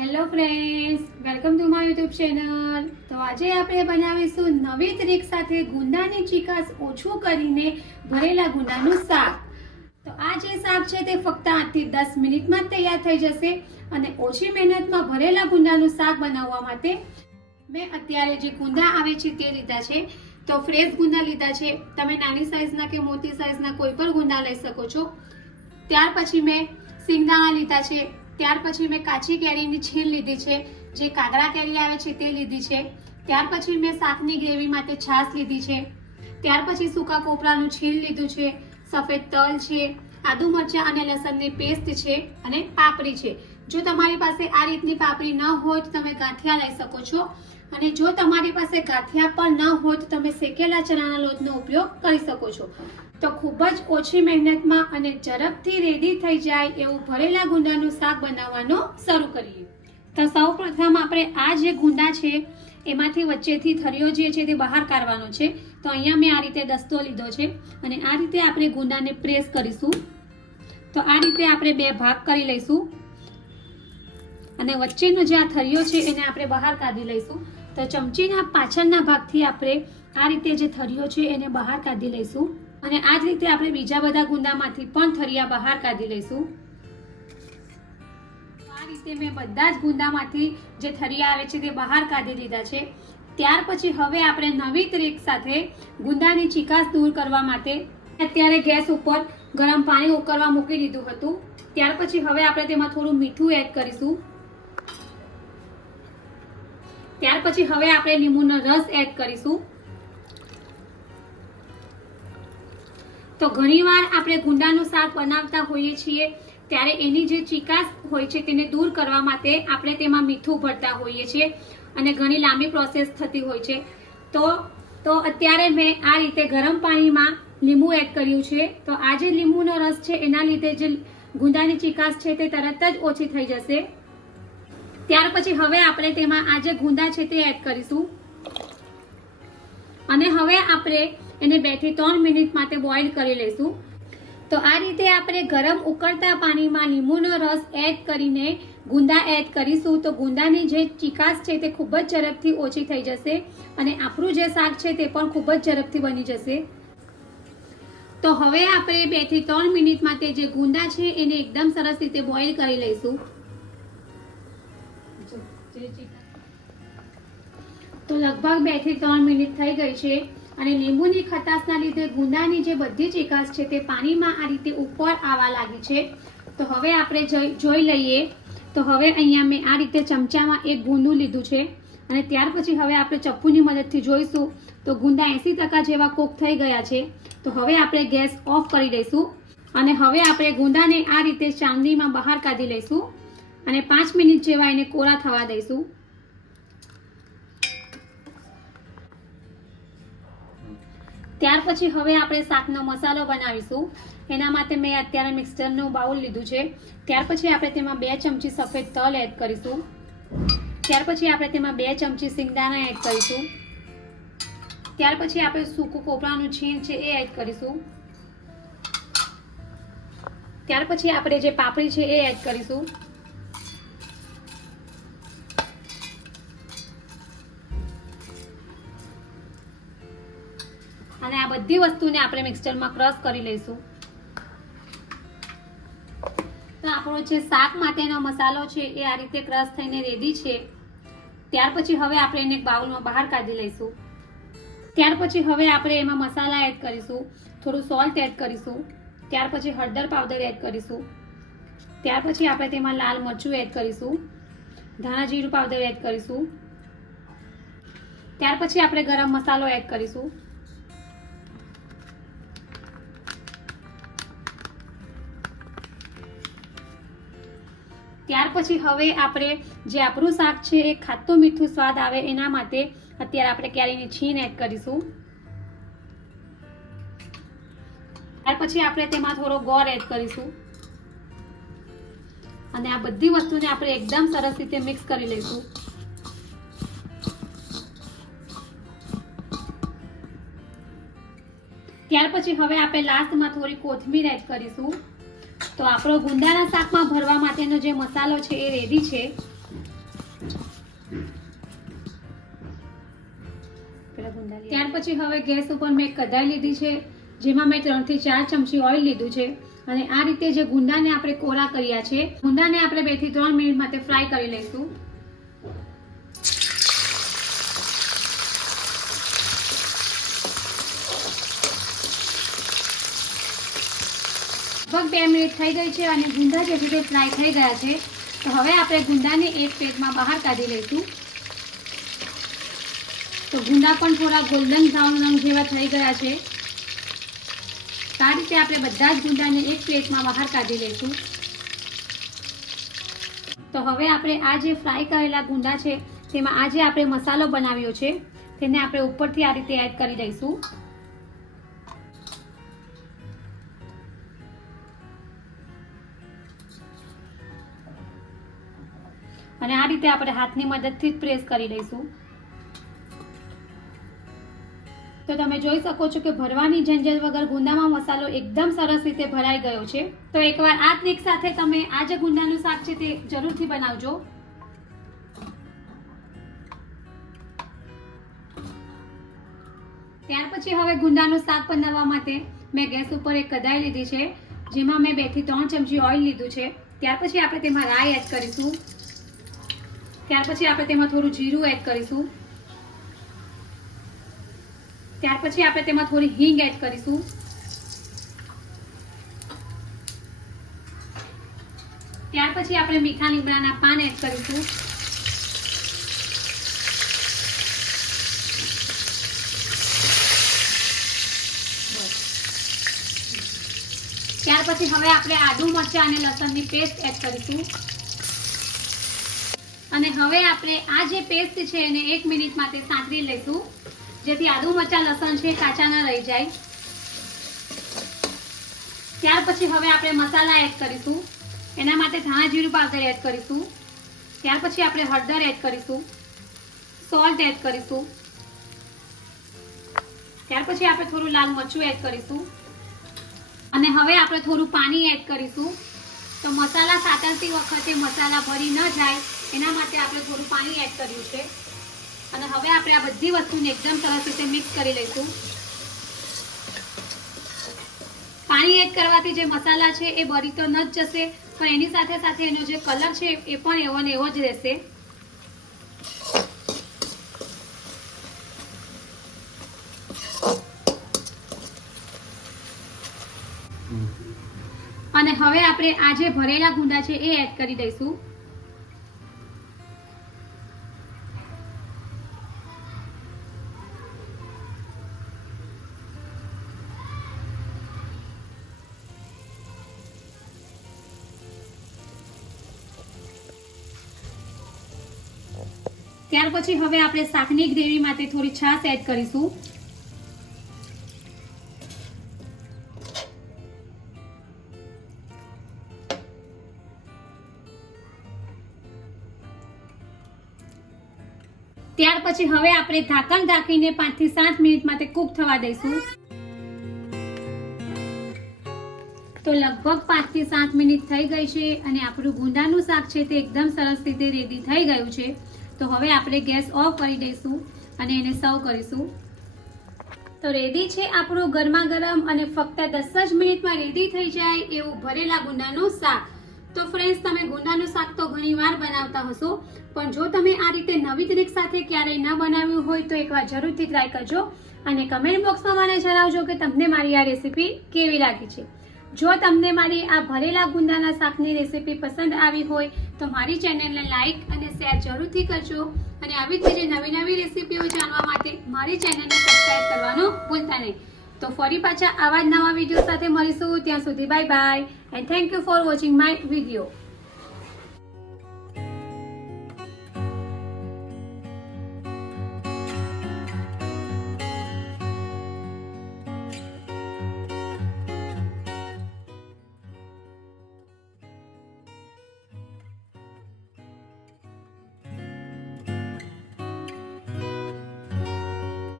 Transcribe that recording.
Hello friends, welcome to my YouTube channel. તો આજે આપણે બનાવીશું નવી ટ્રીક સાથે ગુંદાની ચીકાશ ઓછું કરીને ભરેલા ગુંદાનું શાક। તો આ જે શાક છે તે ફક્ત 8 થી 10 મિનિટમાં જ તૈયાર થઈ જશે અને ઓછી મહેનતમાં ભરેલા ગુંદાનું શાક બનાવવા માટે મેં અત્યારે જે ગુંદા આવે છે તે લીધા છે। તો ફ્રેશ ગુંદા લીધા છે, તમે નાની સાઈઝના કે મોટી સાઈઝના કોઈ પણ ગુંદા લઈ શકો છો। ત્યાર પછી મેં સિંગદાણા લીધા છે, ત્યાર પછી મેં કાચી કેરીની છીલ લીધી છે, જે કાગડા કેરી આવે છે તે લીધી છે। ત્યાર પછી મેં શાકની ગ્રેવી માટે છાશ લીધી છે। ત્યાર પછી સૂકા કોપરાનું છીલ લીધું છે, સફેદ તલ છે, આદુ મરચાં અને લસણની પેસ્ટ છે અને પાપડી છે। જો તમારી પાસે આ રીતની પાપડી ન હોય તો તમે ગાંઠિયા લઈ શકો છો અને જો તમારી પાસે ગાંઠિયા પણ ન હોય તો તમે શેકેલા ચણાના લોટનો ઉપયોગ કરી શકો છો। તો ખૂબ જ ઓછી મહેનતમાં અને ઝડપથી રેડી થઈ જાય એવું ભરેલા ગુંદાનું શાક બનાવવાનું શરૂ કરીએ। તો સૌપ્રથમ આપણે આ જે ગુંદા છે એમાંથી વચ્ચેથી થરિયો જે છે તે બહાર કાઢવાનો છે। તો અહીંયા મેં આ રીતે દસ્તો લીધો છે અને આ રીતે આપણે ગુંદાને પ્રેસ કરીશું। તો આ રીતે આપણે બે ભાગ કરી લઈશું અને વચ્ચેનો જે આ થરિયો છે એને આપણે બહાર કાઢી લઈશું। તો ચમચીના પાછળના ભાગથી આપણે આ રીતે જે થરિયો છે એને બહાર કાઢી લઈશું અને આ જ રીતે આપણે બીજા બધા ગુંદામાંથી પણ થરિયા બહાર કાઢી લઈશું। આ રીતે મેં બધા જ ગુંદામાંથી જે થરિયા આવે છે તે બહાર કાઢી લીધા છે। ત્યાર પછી હવે આપણે નવી ટ્રીક સાથે ગુંદાની ચીકાશ દૂર કરવા માટે અત્યારે ગેસ ઉપર ગરમ પાણી ઉકળવા મૂકી દીધું હતું। ત્યાર પછી હવે આપણે તેમાં થોડું મીઠું એડ કરીશું। ત્યાર પછી હવે આપણે લીંબુનો રસ એડ કરીશું। તો ઘણીવાર આપણે ગુંદાનું શાક બનાવતા હોઈએ છીએ ત્યારે એની જે ચીકાશ હોય છે તેને દૂર કરવા માટે આપણે તેમાં મીઠું ભરતા હોઈએ છીએ અને ઘણી લાંબી પ્રોસેસ થતી હોય છે। તો અત્યારે મેં આ રીતે ગરમ પાણીમાં લીંબુ એડ કર્યું છે। તો આ જે લીંબુનો રસ છે એના લીધે જે ગુંદાની ચીકાશ છે તે તરત જ ઓછી થઈ જશે। ત્યાર પછી હવે આપણે તેમાં આ જે ગુંદા છે તે એડ કરીશું અને હવે આપણે એને 2 થી 3 મિનિટ માટે બોઇલ કરી લઈશું। તો આ રીતે આપણે ગરમ ઉકળતા પાણીમાં લીંબુનો રસ એડ કરીને ગુંદા એડ કરીશું તો ગુંદાની જે ચીકાશ છે તે ખૂબ જ ઝડપથી ઓછી થઈ જશે અને આપણું જે શાક છે તે પણ ખૂબ જ ઝડપથી બની જશે। તો હવે આપણે 2 થી 3 મિનિટ માટે જે ગુંદા છે એને એકદમ સરસ રીતે બોઇલ કરી લઈશું। તો લગભગ 2 થી 3 મિનિટ થઈ ગઈ છે અને લીંબુની ખટાશના લીધે ગુંદાની જે બધી ચીકાશ છે તે પાણીમાં આ રીતે ઉપર આવવા લાગી છે। તો હવે આપણે જોઈ લઈએ। તો હવે અહીંયા મેં આ રીતે ચમચામાં એક ગુંદું લીધું છે અને ત્યાર પછી હવે આપણે ચપ્પુની મદદથી જોઈશું તો ગુંદા 80% જેવા કૂક થઈ ગયા છે। તો હવે આપણે ગેસ ઓફ કરી દઈશું અને હવે આપણે ગુંદાને આ રીતે ચાંદીમાં બહાર કાઢી લઈશું અને 5 મિનિટ જેવા એને કોરા થવા દઈશું। ત્યાર પછી હવે આપણે શાકનો મસાલો બનાવીશું। એના માટે મેં અત્યારે મિક્સરનું બાઉલ લીધું છે। ત્યાર પછી આપણે તેમાં 2 ચમચી સફેદ તલ એડ કરીશું। ત્યાર પછી આપણે તેમાં 2 ચમચી સિંગદાણા એડ કરીશું। ત્યાર પછી આપણે સૂકું કોપરાનું છીણ છે એ એડ કરીશું। ત્યાર પછી આપણે જે પાપડી છે એ એડ કરીશું। અને આ બધી વસ્તુને આપણે મિક્સચરમાં ક્રશ કરી લઈશું। તો આપણો જે શાક માટેનો મસાલો છે એ આ રીતે ક્રશ થઈને રેડી છે। ત્યાર પછી હવે આપણે એને એક બાઉલમાં બહાર કાઢી લઈશું। ત્યાર પછી હવે આપણે એમાં મસાલા એડ કરીશું, થોડું સોલ્ટ એડ કરીશું, ત્યાર પછી હળદર પાવડર એડ કરીશું, ત્યાર પછી આપણે તેમાં લાલ મરચું એડ કરીશું, ધાણા જીરું પાવડર એડ કરીશું, ત્યાર પછી આપણે ગરમ મસાલો એડ કરીશું। ત્યાર પછી હવે આપણે જે આપણું શાક છે એ ખાટું મીઠું સ્વાદ આવે એના માટે અત્યારે આપણે કેરીની છીણ એડ કરીશું। ત્યાર પછી આપણે તેમાં થોડો ગોળ એડ કરીશું અને આ બધી વસ્તુને આપણે એકદમ સરસ રીતે મિક્સ કરી લઈશું। ત્યાર પછી હવે આપણે લાસ્ટમાં થોડી કોથમીર એડ કરીશું। તો આપણો ગુંદાના શાકમાં ભરવા માટેનો જે મસાલો છે એ રેડી છે। પેલા ગુંદા ત્યાર પછી હવે ગેસ ઉપર મેં કઢાઈ લીધી છે, જેમાં મેં 3 થી 4 ચમચી ઓઇલ લીધું છે અને આ રીતે જે ગુંદાને આપણે કોરા કર્યા છે, ગુંદાને આપણે 2 થી 3 મિનિટ માટે ફ્રાય કરી લઈશું. લગભગ 2 મિનિટ થઈ ગઈ છે અને ગુંદા જે રીતે ફ્રાય થઈ ગયા છે. તો હવે આપણે ગુંદાને એક પ્લેટમાં બહાર કાઢી લઈશું. તો ગુંદા પણ થોડા ગોલ્ડન બ્રાઉન રંગ જેવા થઈ ગયા છે. આ રીતે આપણે બધા જ ગુંદાને એક પ્લેટમાં બહાર કાઢી લઈશું. તો હવે આપણે આ જે ફ્રાય કરેલા ગુંદા છે તેમાં આ જે આપણે મસાલો બનાવ્યો છે તેને આપણે ઉપરથી આ રીતે એડ કરી દઈશું. અને આ રીતે આપણે હાથની મદદથી જ પ્રેસ કરી લઈશું. તો તમે જોઈ શકો છો કે ભરવાની ઝંઝટ વગર ગુંદામાં મસાલો એકદમ સરસ રીતે ભરાઈ ગયો છે. તો એકવાર આ ટ્રીક સાથે તમે આ જે ગુંદાનું શાક છે તે જરૂરથી બનાવજો. ત્યાર પછી હવે ગુંદાનું શાક બનાવવા માટે મેં ગેસ ઉપર એક કઢાઈ લીધી છે, જેમાં મેં 2 થી 3 ચમચી ઓઇલ લીધું છે. ત્યાર પછી આપણે તેમાં રાઈ એડ કરીશું. ત્યાર પછી આપણે તેમાં થોડું જીરું એડ કરીશું. ત્યાર પછી આપણે તેમાં થોડી હિંગ એડ કરીશું. ત્યાર પછી આપણે મીઠા લીમડાના પાન એડ કરીશું. ત્યાર પછી હવે આપણે આદુ મરચાં અને લસણની પેસ્ટ એડ કરીશું. અને હવે આપણે આ જે પેસ્ટ છે એને 1 મિનિટ માટે સાંતળી લઈશું, જેથી આદુ મરચાં લસણ છે કાચા ન રહી જાય. ત્યાર પછી હવે આપણે મસાલા એડ કરીશું. એના માટે ધાણા જીરું પાવડર એડ કરીશું. ત્યાર પછી આપણે હળદર એડ કરીશું, સોલ્ટ એડ કરીશું. ત્યાર પછી આપણે થોડું લાલ મરચું એડ કરીશું અને હવે આપણે થોડું પાણી એડ કરીશું. તો મસાલા સાતરતી વખતે મસાલા ભરી ન જાય એના માટે આપણે થોડું પાણી એડ કર્યું છે. અને હવે આપણે આ બધી વસ્તુને એકદમ સરસ રીતે મિક્સ કરી લઈશું. પાણી એડ કરવાથી જે મસાલા છે એ બળી તો ન જ જશે, પણ એની સાથે સાથે એનો જે કલર છે એ પણ એવો ને એવો જ રહેશે. અને હવે આપણે આ જે ભરેલા ગુંદા છે એ એડ કરી દઈશું. ત્યાર પછી હવે આપણે શાકની ગ્રેવી માટે થોડી છાશ એડ કરીશું. ત્યાર પછી હવે આપણે ઢાંકણ ઢાંકીને 5 થી 7 મિનિટ માટે કૂક થવા દઈશું. તો લગભગ 5 થી 7 મિનિટ થઈ ગઈ છે અને આપણું ગુંદાનું શાક છે તે એકદમ સરસ રીતે રેડી થઈ ગયું છે. તો હવે આપણે ગેસ ઓફ કરી દઈશું અને એને સર્વ કરીશું. તો રેડી છે આપણું ગરમા ગરમ અને ફક્ત 10 જ મિનિટમાં રેડી થઈ જાય એવું ભરેલા ગુંદાનું શાક. તો ફ્રેન્ડ્સ, તમે ગુંદાનું શાક તો ઘણીવાર બનાવતા હશો, પણ જો તમે આ રીતે નવી ટ્રીક સાથે ક્યારેય ન બનાવ્યું હોય તો એકવાર જરૂરથી ટ્રાય કરજો અને કમેન્ટ બોક્સમાં મને જણાવજો કે તમને મારી આ રેસીપી કેવી લાગી છે. જો તમને મારી આ ભરેલા ગુંદાના શાકની રેસીપી પસંદ આવી હોય તો મારી ચેનલને લાઈક અને શેર જરૂરથી કરજો અને આવી જ નવી નવી રેસીપીઓ જાણવા માટે મારી ચેનલને સબસ્ક્રાઇબ કરવાનું ભૂલતા નહીં. તો ફરી પાછા આવા જ નવા વિડીયો સાથે મળીશું. ત્યાં સુધી bye bye and thank you for watching my video.